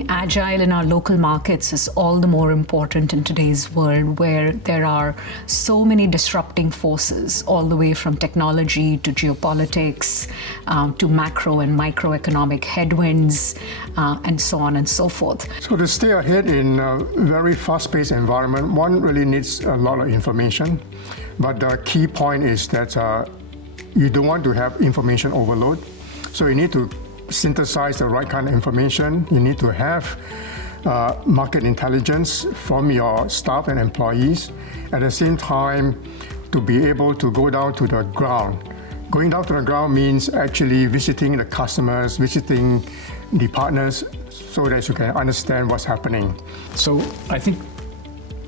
staying agile in our local markets is all the more important in today's world, where there are so many disrupting forces, all the way from technology to geopolitics, to macro and microeconomic headwinds, and so on and so forth. So to stay ahead in a very fast-paced environment, one really needs a lot of information. But the key point is that you don't want to have information overload. So you need to synthesize the right kind of information. You need to have market intelligence from your staff and employees. At the same time, to be able to go down to the ground. Going down to the ground means actually visiting the customers, visiting the partners, so that you can understand what's happening. So I think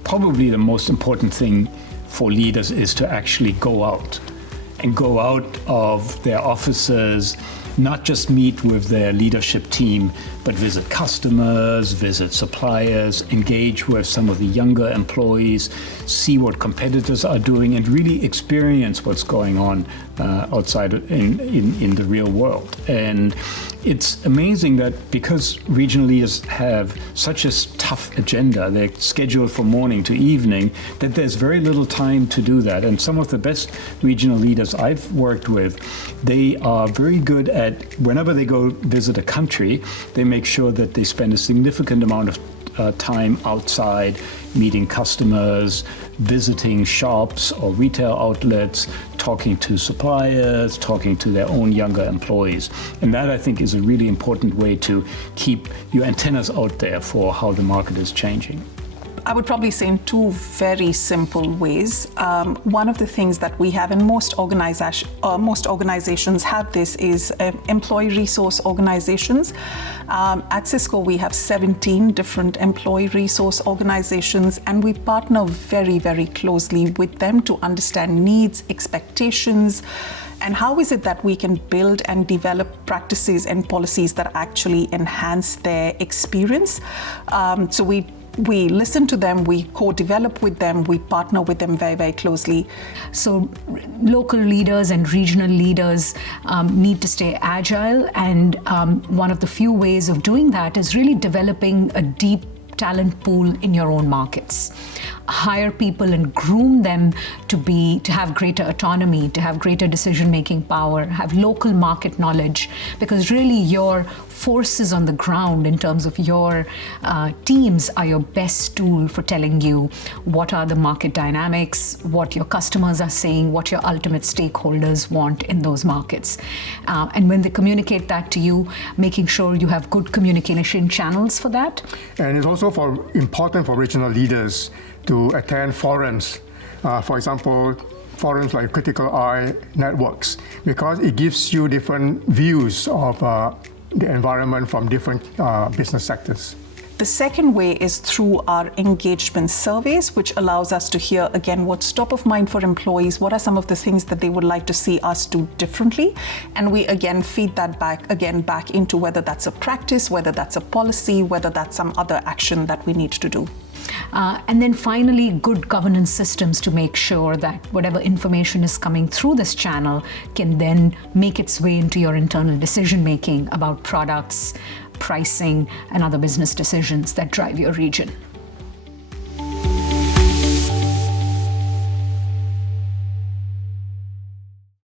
probably the most important thing for leaders is to actually go out of their offices, not just meet with their leadership team, but visit customers, visit suppliers, engage with some of the younger employees, see what competitors are doing, and really experience what's going on outside in the real world. And it's amazing that because regional leaders have such a tough agenda, they're scheduled from morning to evening, that there's very little time to do that. And some of the best regional leaders I've worked with, they are very good at, whenever they go visit a country, they make sure that they spend a significant amount of time outside, meeting customers, visiting shops or retail outlets, talking to suppliers, talking to their own younger employees. And that, I think, is a really important way to keep your antennas out there for how the market is changing. I would probably say in two very simple ways. One of the things that we have, and most organizations have this, is employee resource organizations. At Cisco, we have 17 different employee resource organizations, and we partner very, very closely with them to understand needs, expectations, and how is it that we can build and develop practices and policies that actually enhance their experience. So we listen to them, we co-develop with them, we partner with them very, very closely. So local leaders and regional leaders need to stay agile, and one of the few ways of doing that is really developing a deep talent pool in your own markets. Hire people and groom them to have greater autonomy, to have greater decision-making power, have local market knowledge, because really your forces on the ground in terms of your teams are your best tool for telling you what are the market dynamics, what your customers are saying, what your ultimate stakeholders want in those markets. And when they communicate that to you, making sure you have good communication channels for that. And it's also important for regional leaders to attend forums, for example, forums like Critical Eye Networks, because it gives you different views of the environment from different business sectors. The second way is through our engagement surveys, which allows us to hear, again, what's top of mind for employees, what are some of the things that they would like to see us do differently, and we again feed that back into whether that's a practice, whether that's a policy, whether that's some other action that we need to do. And then finally, good governance systems to make sure that whatever information is coming through this channel can then make its way into your internal decision-making about products, pricing, and other business decisions that drive your region.